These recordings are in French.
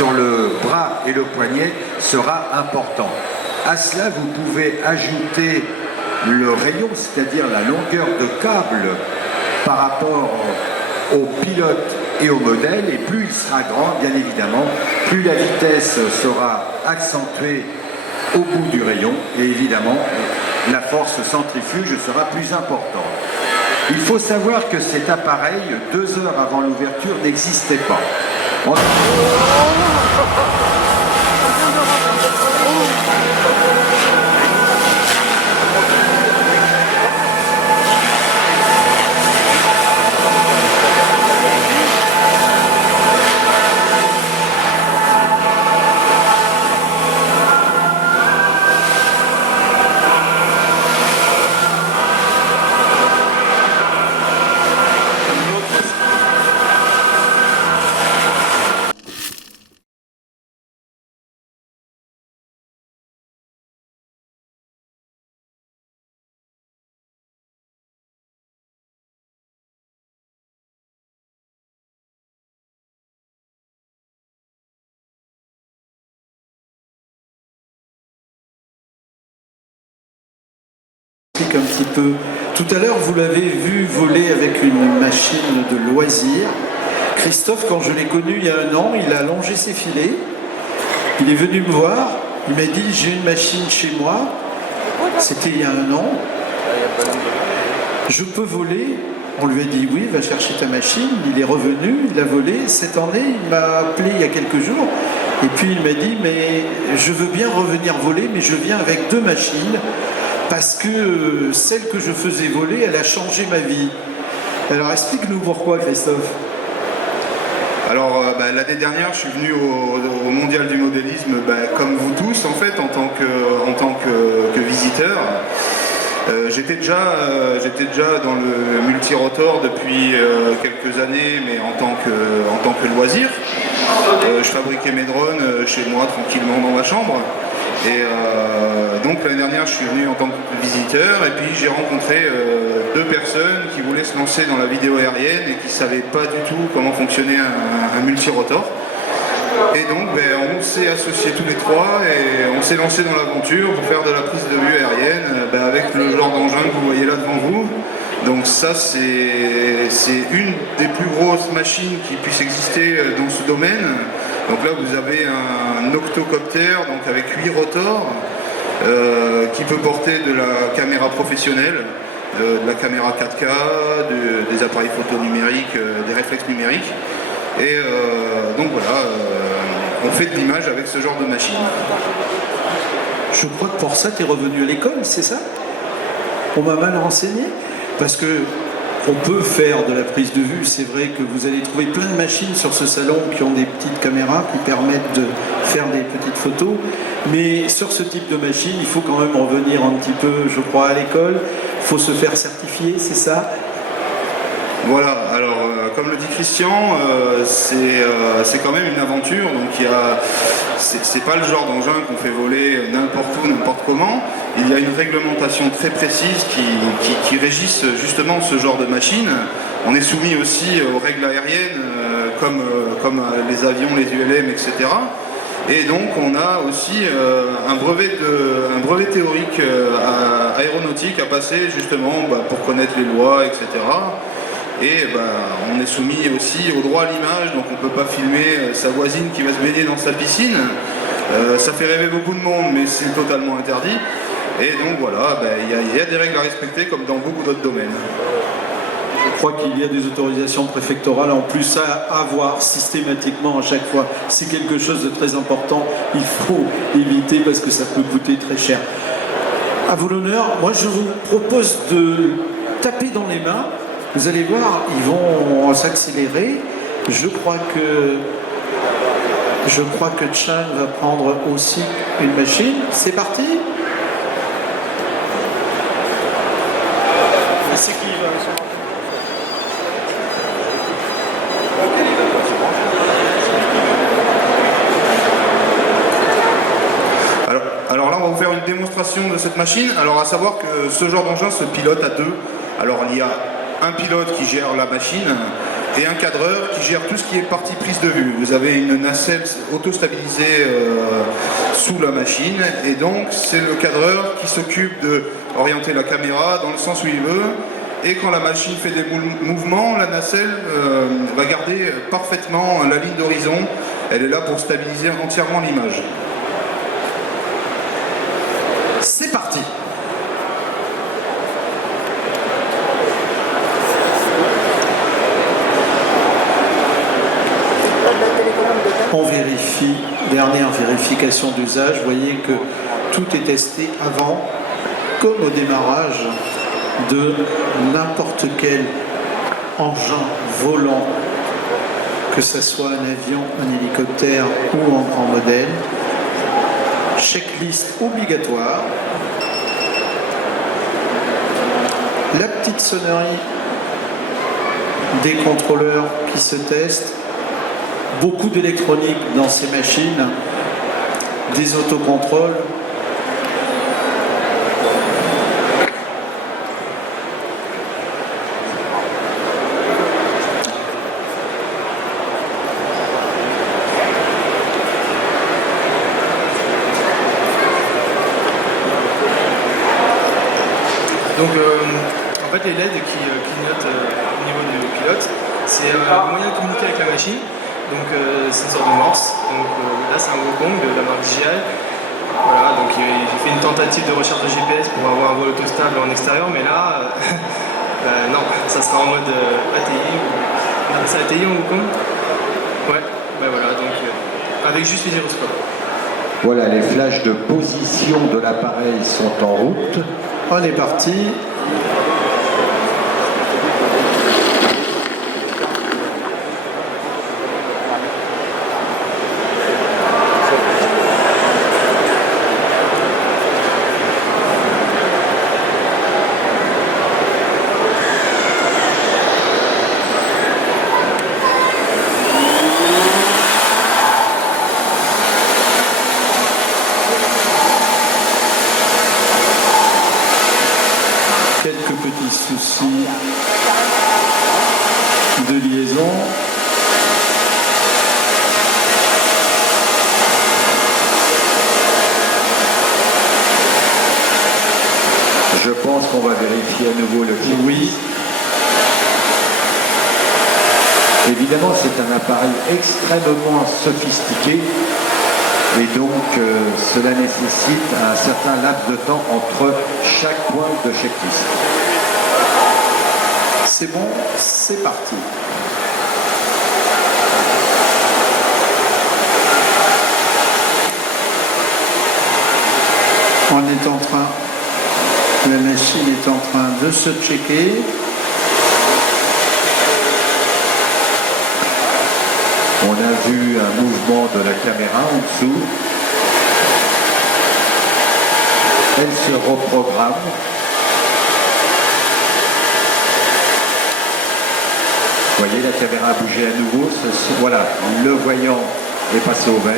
sur le bras et le poignet sera important. À cela, vous pouvez ajouter le rayon, c'est-à-dire la longueur de câble par rapport au pilote et au modèle, et plus il sera grand, bien évidemment, plus la vitesse sera accentuée au bout du rayon, et évidemment, la force centrifuge sera plus importante. Il faut savoir que cet appareil, 2 heures avant l'ouverture, n'existait pas. Un petit peu. Tout à l'heure, vous l'avez vu voler avec une machine de loisirs. Christophe, quand je l'ai connu il y a 1 an, il a allongé ses filets. Il est venu me voir. Il m'a dit, j'ai une machine chez moi. C'était il y a 1 an. Je peux voler. On lui a dit, oui, va chercher ta machine. Il est revenu, il a volé. Cette année, il m'a appelé il y a quelques jours. Et puis il m'a dit, mais je veux bien revenir voler, mais je viens avec 2 machines. Parce que celle que je faisais voler, elle a changé ma vie. Alors explique-nous pourquoi, Christophe. Alors l'année dernière, je suis venu au Mondial du modélisme, comme vous tous en fait, en tant que visiteur. J'étais déjà dans le multirotor depuis quelques années, mais en tant que loisir. Je fabriquais mes drones chez moi tranquillement dans ma chambre. Et donc l'année dernière, je suis venu en tant que visiteur et puis j'ai rencontré 2 personnes qui voulaient se lancer dans la vidéo aérienne et qui ne savaient pas du tout comment fonctionnait un multirotor. Et donc on s'est associés tous les 3 et on s'est lancé dans l'aventure pour faire de la prise de vue aérienne avec le genre d'engin que vous voyez là devant vous. Donc ça c'est une des plus grosses machines qui puisse exister dans ce domaine. Donc là vous avez un octocoptère donc avec 8 rotors qui peut porter de la caméra professionnelle, de la caméra 4K, des appareils photo numériques, des réflexes numériques. Et donc voilà, on fait de l'image avec ce genre de machine. Je crois que pour ça tu es revenu à l'école, c'est ça? On m'a mal renseigné? Parce que on peut faire de la prise de vue, c'est vrai que vous allez trouver plein de machines sur ce salon qui ont des petites caméras qui permettent de faire des petites photos, mais sur ce type de machine, il faut quand même revenir un petit peu, je crois, à l'école, il faut se faire certifier, c'est ça? Voilà, alors comme le dit Christian, c'est quand même une aventure, donc c'est pas le genre d'engin qu'on fait voler n'importe où, n'importe comment. Il y a une réglementation très précise qui régisse justement ce genre de machine. On est soumis aussi aux règles aériennes comme les avions, les ULM, etc. Et donc on a aussi un brevet théorique aéronautique à passer justement pour connaître les lois, etc. Et on est soumis aussi au droit à l'image, donc on ne peut pas filmer sa voisine qui va se baigner dans sa piscine. Ça fait rêver beaucoup de monde, mais c'est totalement interdit. Et donc voilà, il y a des règles à respecter comme dans beaucoup d'autres domaines. Je crois qu'il y a des autorisations préfectorales en plus à avoir systématiquement à chaque fois. C'est quelque chose de très important, il faut éviter parce que ça peut coûter très cher. À vous l'honneur, moi je vous propose de taper dans les mains. Vous allez voir, ils vont s'accélérer. Je crois que Chan va prendre aussi une machine. C'est parti. C'est qui va alors là, on va vous faire une démonstration de cette machine. Alors à savoir que ce genre d'engin se pilote à 2. Alors il y a un pilote qui gère la machine et un cadreur qui gère tout ce qui est partie prise de vue. Vous avez une nacelle auto-stabilisée sous la machine, et donc c'est le cadreur qui s'occupe d'orienter la caméra dans le sens où il veut, et quand la machine fait des mouvements, la nacelle va garder parfaitement la ligne d'horizon. Elle est là pour stabiliser entièrement l'image. C'est parti. On vérifie, dernière vérification d'usage, vous voyez que tout est testé avant, comme au démarrage de n'importe quel engin volant, que ce soit un avion, un hélicoptère ou un grand modèle. Checklist obligatoire. La petite sonnerie des contrôleurs qui se testent. Beaucoup d'électronique dans ces machines, des autocontrôles. Donc en fait les LED qui clignotent au niveau du pilote, c'est un moyen de communiquer avec la machine. Donc c'est une sorte de morse. Donc là c'est un Wukong de la marque DJI. Voilà, donc j'ai fait une tentative de recherche de GPS pour avoir un vol autostable en extérieur, mais là non, ça sera en mode ATI. C'est ATI en Wukong. Ouais, voilà, donc avec juste les gyroscopes. Voilà, les flashs de position de l'appareil sont en route. On est parti. Quelques petits soucis de liaison. Je pense qu'on va vérifier à nouveau le kit. Oui. Évidemment, c'est un appareil extrêmement sophistiqué et donc cela nécessite un certain laps de temps entre chaque point de checklist. C'est bon, c'est parti. On est en train, la machine est en train de se checker. On a vu un mouvement de la caméra en dessous. Elle se reprogramme. Vous voyez, la caméra a bougé à nouveau. Voilà, le voyant est passé au vert.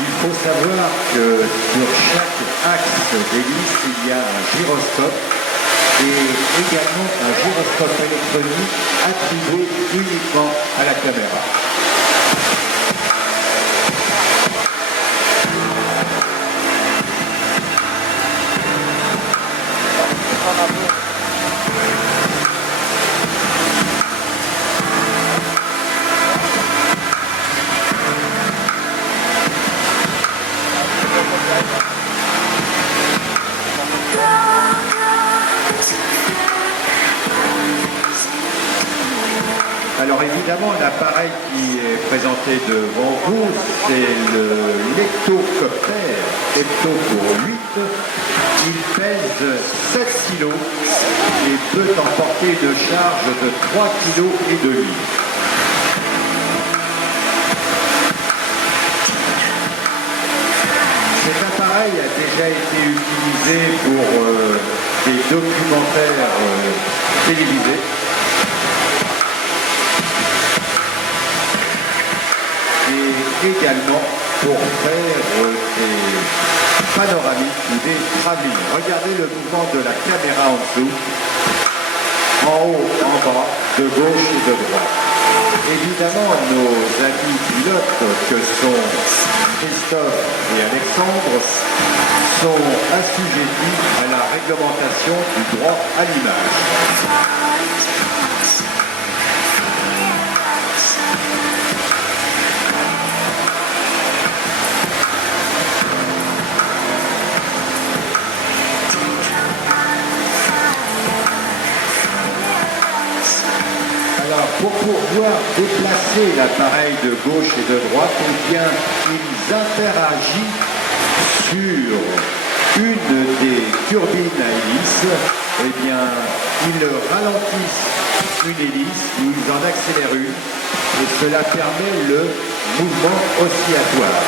Il faut savoir que sur chaque axe d'hélice, il y a un gyroscope et également un gyroscope électronique attribué uniquement à la caméra. Alors évidemment, un appareil qui est présenter devant vous, c'est le leptocoptère, lepto pour 8. Il pèse 7 kg et peut emporter une charge de 3 kg et demi. Cet appareil a déjà été utilisé pour des documentaires télévisés. Et également pour faire des panoramiques ou des travelling. Regardez le mouvement de la caméra en dessous, en haut, en bas, de gauche et de droite. Évidemment, nos amis pilotes que sont Christophe et Alexandre sont assujettis à la réglementation du droit à l'image. Pour pouvoir déplacer l'appareil de gauche et de droite, eh bien, ils interagissent sur une des turbines à hélice. Eh bien, ils ralentissent une hélice ou ils en accélèrent une et cela permet le mouvement oscillatoire.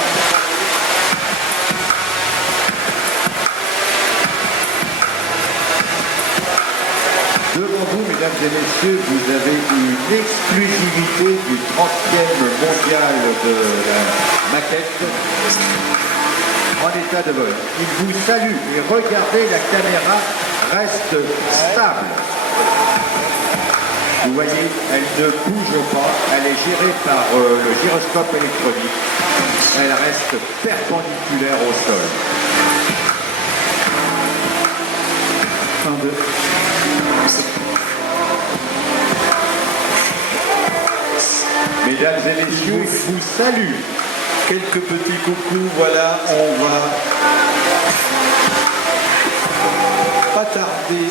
Devant vous, mesdames et messieurs, vous avez une exclusivité du 30e mondial de la maquette en état de vol. Il vous salue et regardez, la caméra reste stable. Vous voyez, elle ne bouge pas, elle est gérée par le gyroscope électronique. Elle reste perpendiculaire au sol. 1, 2. Mesdames et messieurs, je vous salue. Quelques petits coucous, voilà, on va pas tarder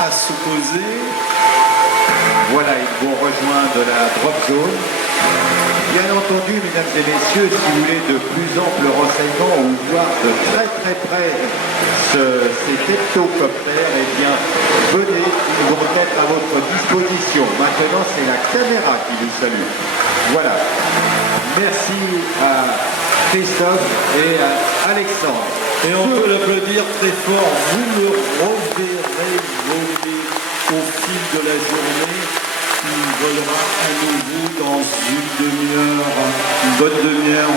à se poser. Voilà, ils vont rejoindre la drop zone. Bien entendu, mesdames et messieurs, si vous voulez de plus amples renseignements ou voir de très très près ces heptocoptères, eh bien, venez, ils vont être à votre disposition. Maintenant, c'est la caméra qui vous salue. Voilà. Merci à Christophe et à Alexandre. Et on peut l'applaudir très fort. Vous le reverrez voler au fil de la journée. Il volera à nouveau dans une demi-heure, une bonne demi-heure.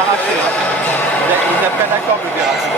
arraché. Il n'a pas d'accord de garage.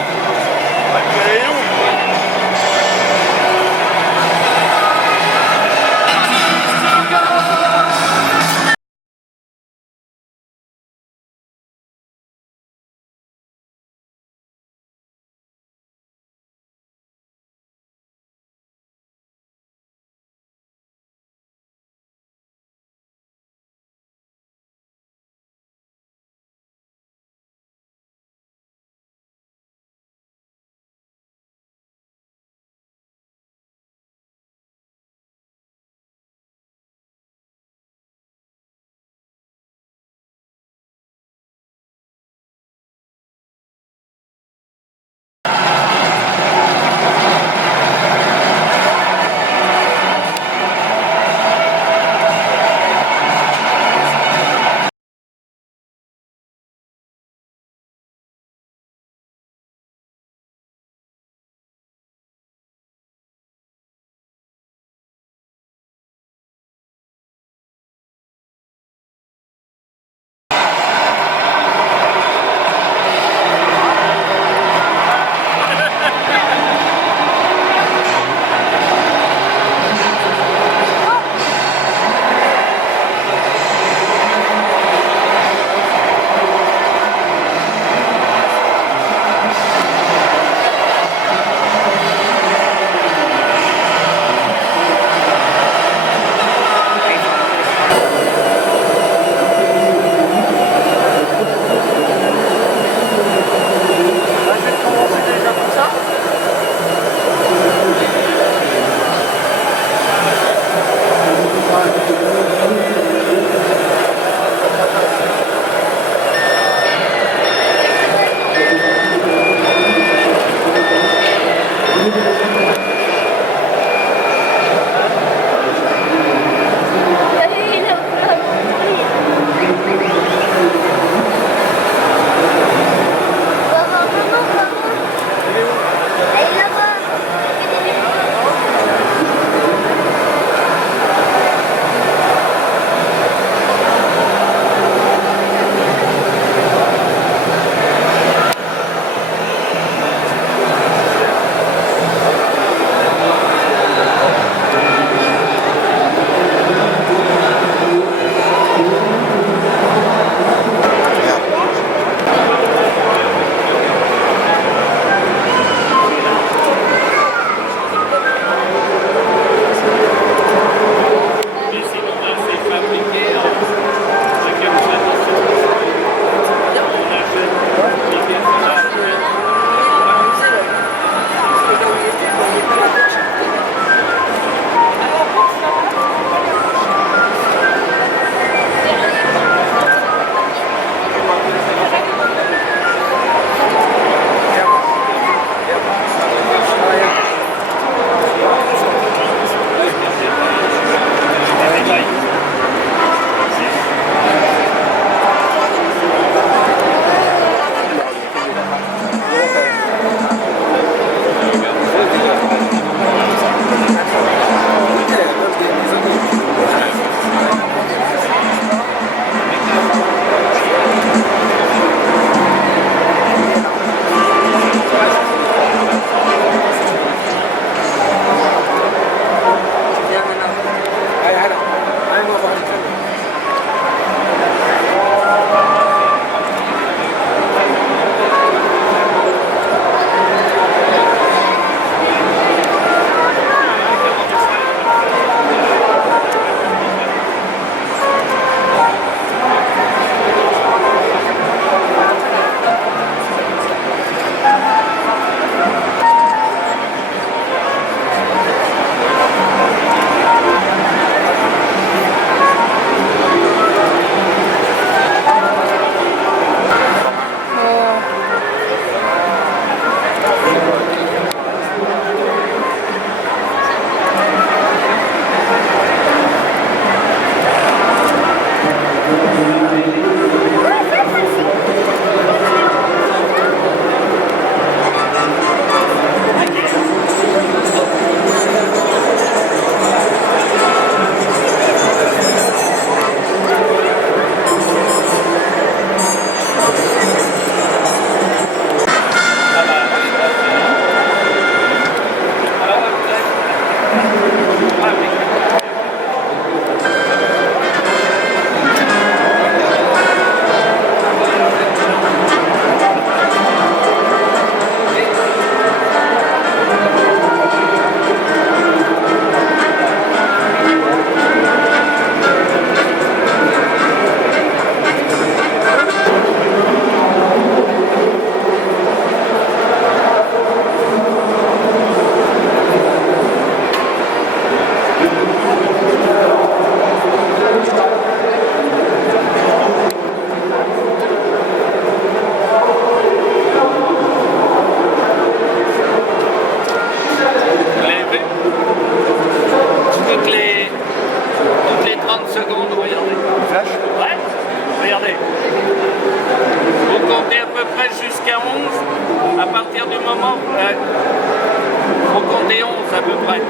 à peu près.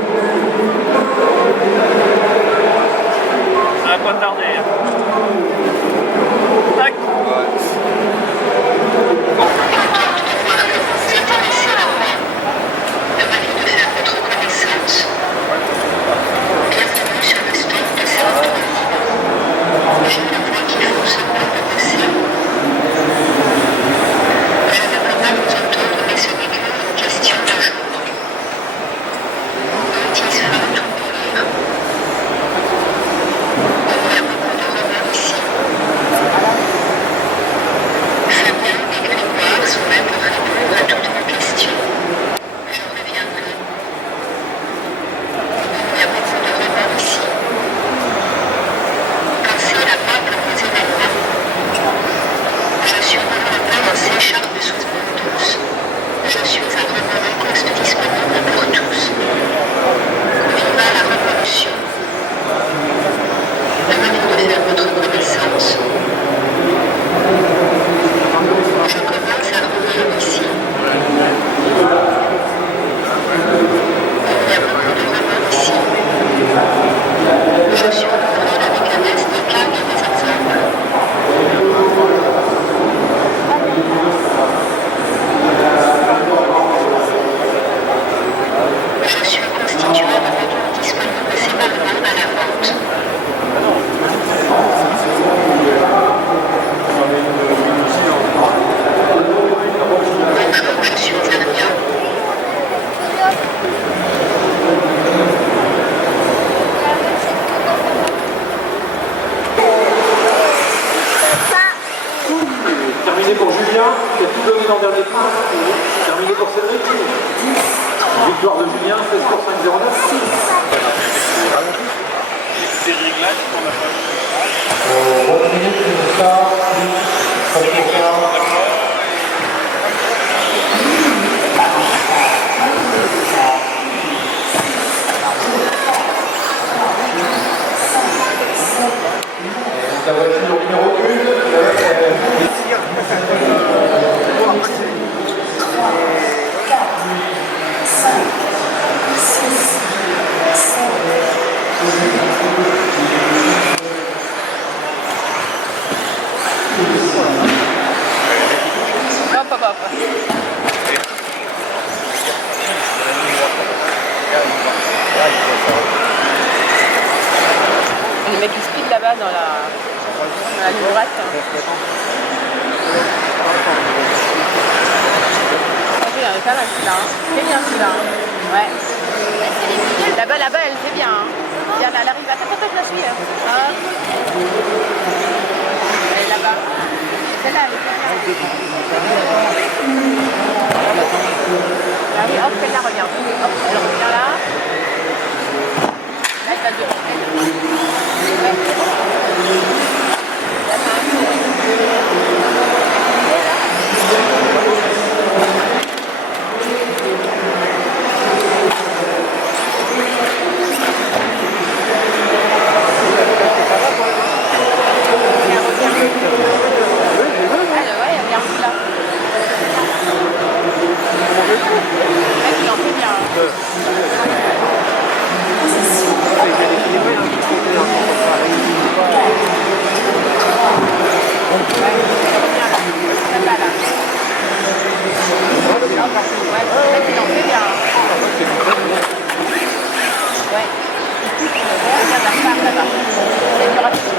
Ça va pas tarder. Hein. Tac. Terminé pour Julien, qui a tout donné dans le dernier train. Terminé pour Cédric. Victoire de Julien, 16 pour 5,09. Cédric là, on n'a pas. La voiture numéro 1. Hop, hop, hop. Le mec il speed là-bas dans la droite. Il est pas mal celui-là. C'est bien celui-là. Ouais. Là-bas, elle fait bien. Regarde, elle arrive. Attends, je la suis. Elle est là-bas. Celle-là, elle est bien. Ah oui, hop, celle-là, regarde. Hop, elle revient là. Là, elle va devant elle. Ouais. Ouais.